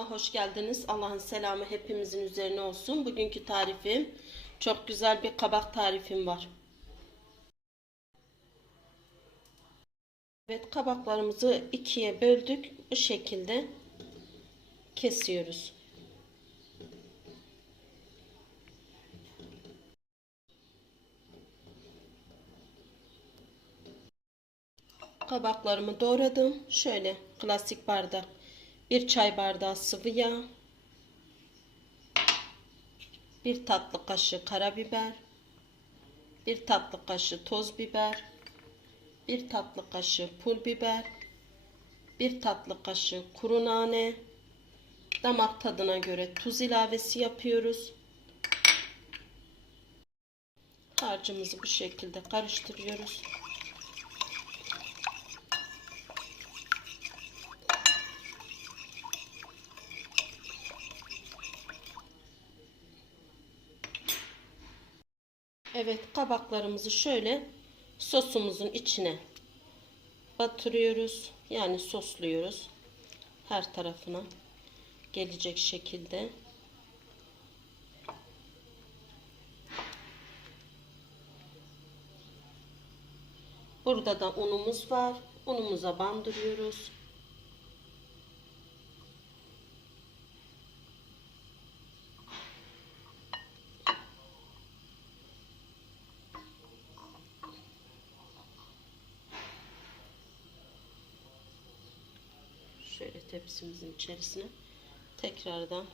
Kanalıma hoş geldiniz. Allah'ın selamı hepimizin üzerine olsun. Bugünkü tarifim çok güzel bir kabak tarifim var. Evet kabaklarımızı ikiye böldük. Bu şekilde kesiyoruz. Kabaklarımı doğradım. Şöyle klasik bardak. Bir çay bardağı sıvı yağ. Bir tatlı kaşığı karabiber. Bir tatlı kaşığı toz biber. Bir tatlı kaşığı pul biber. Bir tatlı kaşığı kuru nane. Damak tadına göre tuz ilavesi yapıyoruz. Harcımızı bu şekilde karıştırıyoruz. Evet kabaklarımızı şöyle sosumuzun içine batırıyoruz. Yani sosluyoruz. Her tarafına gelecek şekilde. Burada da unumuz var. Unumuza bandırıyoruz. Şöyle tepsimizin içerisine tekrardan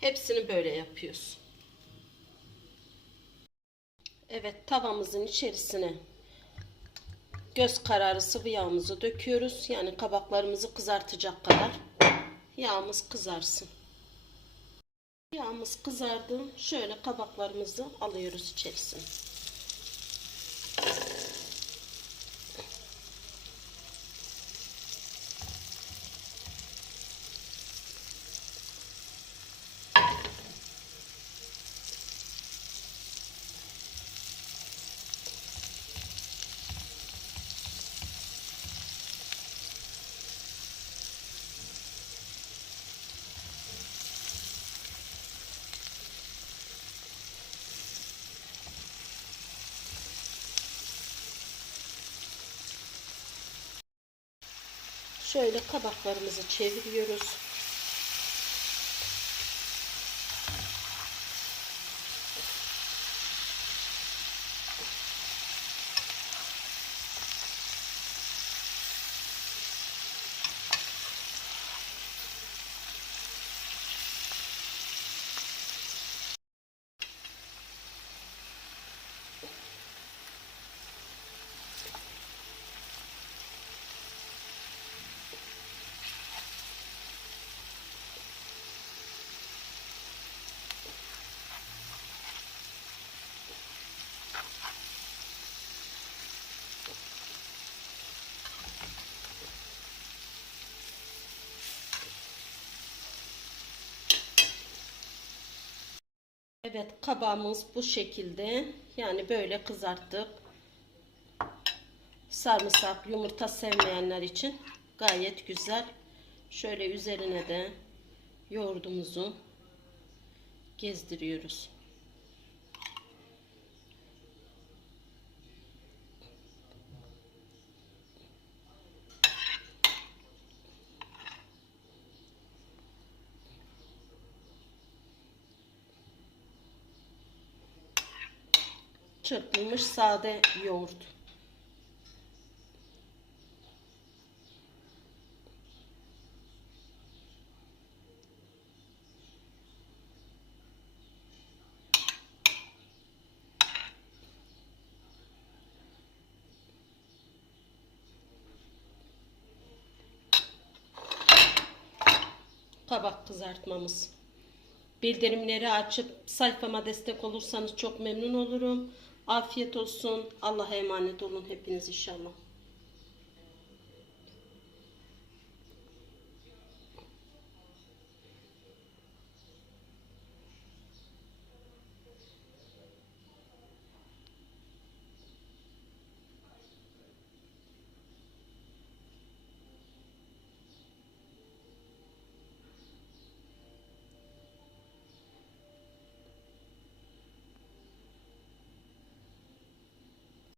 hepsini böyle yapıyoruz. Evet tavamızın içerisine göz kararı sıvı yağımızı döküyoruz. Yani kabaklarımızı kızartacak kadar yağımız kızarsın. Yağımız kızardı. Şöyle kabaklarımızı alıyoruz içerisine. Şöyle kabaklarımızı çeviriyoruz. Evet kabağımız bu şekilde. Yani böyle kızarttık. Sarımsak, yumurta sevmeyenler için gayet güzel. Şöyle üzerine de yoğurdumuzu gezdiriyoruz. Çırpılmış sade yoğurt. Kabak kızartmamız. Bildirimleri açıp sayfama destek olursanız çok memnun olurum. Afiyet olsun. Allah'a emanet olun hepiniz inşallah.